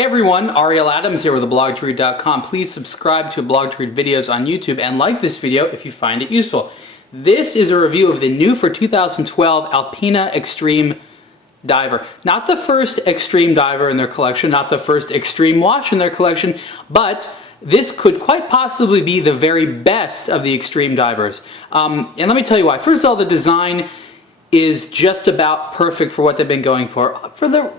Hey everyone, Ariel Adams here with theblogtoread.com. Please subscribe to Blog to Read videos on YouTube and like this video if you find it useful. This is a review of the new for 2012 Alpina Extreme Diver. Not the first Extreme Diver in their collection, not the first Extreme watch in their collection, but this could quite possibly be the very best of the Extreme Divers. And let me tell you why. First of all, the design is just about perfect for what they've been going for. For the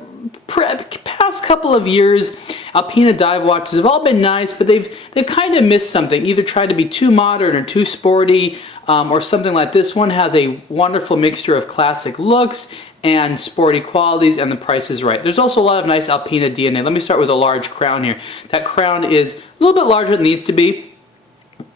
past couple of years, Alpina dive watches have all been nice, but they've kind of missed something. Either tried to be too modern or too sporty, or something like this one has a wonderful mixture of classic looks and sporty qualities, and the price is right. There's also a lot of nice Alpina DNA. Let me start with a large crown here. That crown is a little bit larger than it needs to be,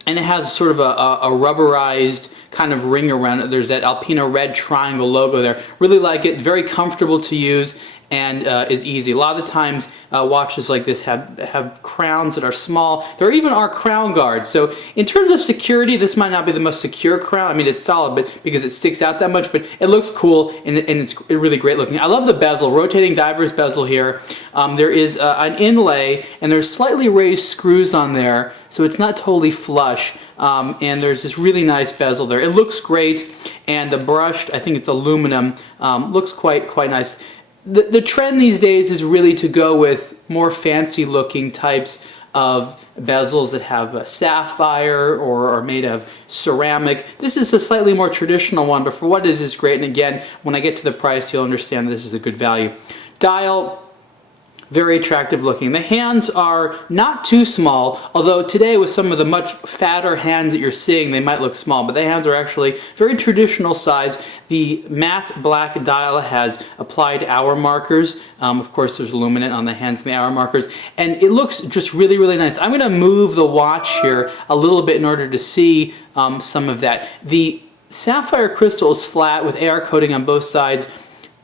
and it has sort of a rubberized kind of ring around it. There's that Alpina red triangle logo there. Really like it, very comfortable to use, and is easy. A lot of the times watches like this have crowns that are small. There even are crown guards. So in terms of security, this might not be the most secure crown. I mean, it's solid but because it sticks out that much, but it looks cool and it's really great looking. I love the bezel, rotating diver's bezel here. There is an inlay and there's slightly raised screws on there, so it's not totally flush. And there's this really nice bezel there. It looks great, and the brushed, I think it's aluminum, looks quite nice. The trend these days is really to go with more fancy looking types of bezels that have a sapphire or are made of ceramic. This is a slightly more traditional one, but for what it is great, and again, when I get to the price, you'll understand this is a good value. Dial, very attractive looking. The hands are not too small, although today with some of the much fatter hands that you're seeing, they might look small, but the hands are actually very traditional size. The matte black dial has applied hour markers. Of course, there's luminant on the hands and the hour markers, and it looks just really nice. I'm going to move the watch here a little bit in order to see some of that. The Sapphire Crystal is flat with AR coating on both sides.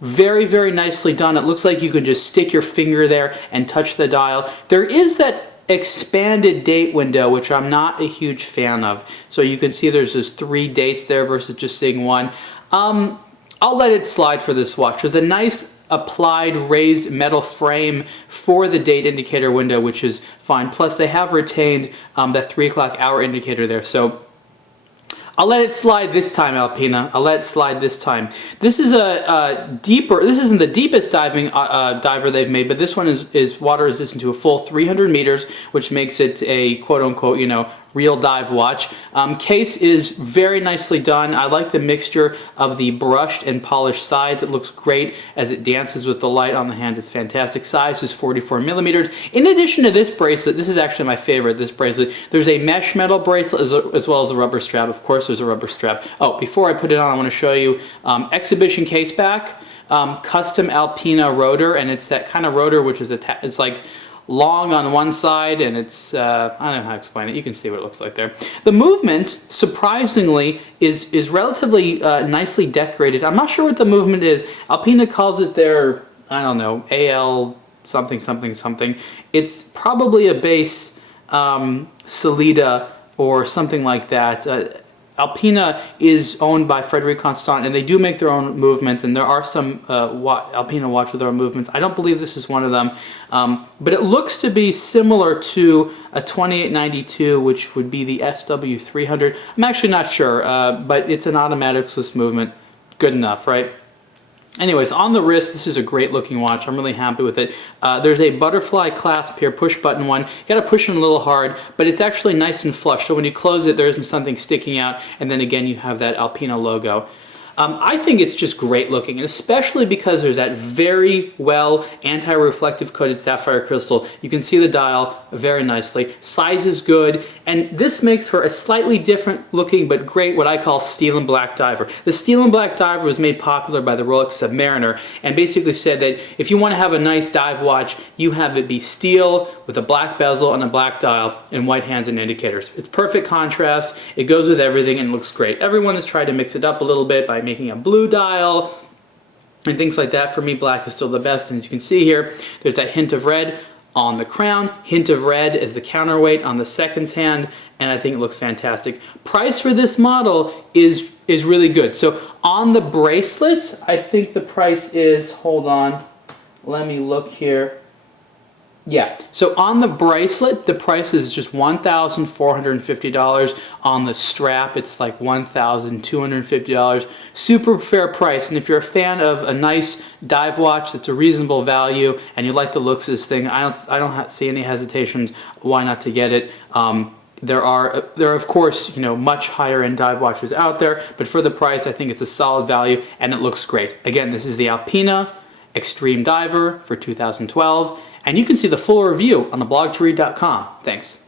Very nicely done. It looks like you can just stick your finger there and touch the dial. There is that expanded date window, which I'm not a huge fan of. So you can see there's those 3 dates there versus just seeing one. I'll let it slide for this watch. There's a nice applied raised metal frame for the date indicator window, which is fine. Plus they have retained that 3 o'clock hour indicator there. So I'll let it slide this time, Alpina. I'll let it slide this time. This is a deeper, this isn't the deepest diving diver they've made, but this one is water resistant to a full 300 meters, which makes it a quote-unquote, you know, real dive watch. Case is very nicely done. I like the mixture of the brushed and polished sides. It looks great as it dances with the light on the hand. It's fantastic. Size is 44 millimeters. In addition to this bracelet, this is actually my favorite, this bracelet, there's a mesh metal bracelet as well as a rubber strap. Of course, there's a rubber strap. Oh, before I put it on, I want to show you exhibition case back, custom Alpina rotor, and it's that kind of rotor which is it's like long on one side, and it's I don't know how to explain it. You can see what it looks like there. The movement, surprisingly, is relatively nicely decorated. I'm not sure what the movement is. Alpina calls it their, I don't know, AL something. It's probably a base Sellita or something like that. Alpina is owned by Frederic Constant, and they do make their own movements, and there are some Alpina watches with their own movements. I don't believe this is one of them, but it looks to be similar to a 2892, which would be the SW200. I'm actually not sure, but it's an automatic Swiss movement. Good enough, right? Anyways, on the wrist, this is a great looking watch. I'm really happy with it. There's a butterfly clasp here, push button one. You gotta push it a little hard, but it's actually nice and flush. So when you close it, there isn't something sticking out, and then again, you have that Alpina logo. I think it's just great looking, and especially because there's that very well anti-reflective coated sapphire crystal. You can see the dial very nicely. Size is good, and this makes for a slightly different looking but great what I call steel and black diver. The steel and black diver was made popular by the Rolex Submariner and basically said that if you want to have a nice dive watch, you have it be steel with a black bezel and a black dial and white hands and indicators. It's perfect contrast, it goes with everything, and it looks great. Everyone has tried to mix it up a little bit by making a blue dial and things like that. For me, black is still the best, and as you can see here, there's that hint of red on the crown, hint of red as the counterweight on the seconds hand, and I think it looks fantastic. Price for this model is really good. So on the bracelet, I think the price is, hold on, let me look here. Yeah, so on the bracelet, the price is just $1,450. On the strap, it's like $1,250. Super fair price, and if you're a fan of a nice dive watch that's a reasonable value and you like the looks of this thing, I don't see any hesitations why not to get it. There are of course, you know, much higher end dive watches out there, but for the price, I think it's a solid value and it looks great. Again, this is the Alpina Extreme Diver for 2012. And you can see the full review on theblogtoread.com. Thanks.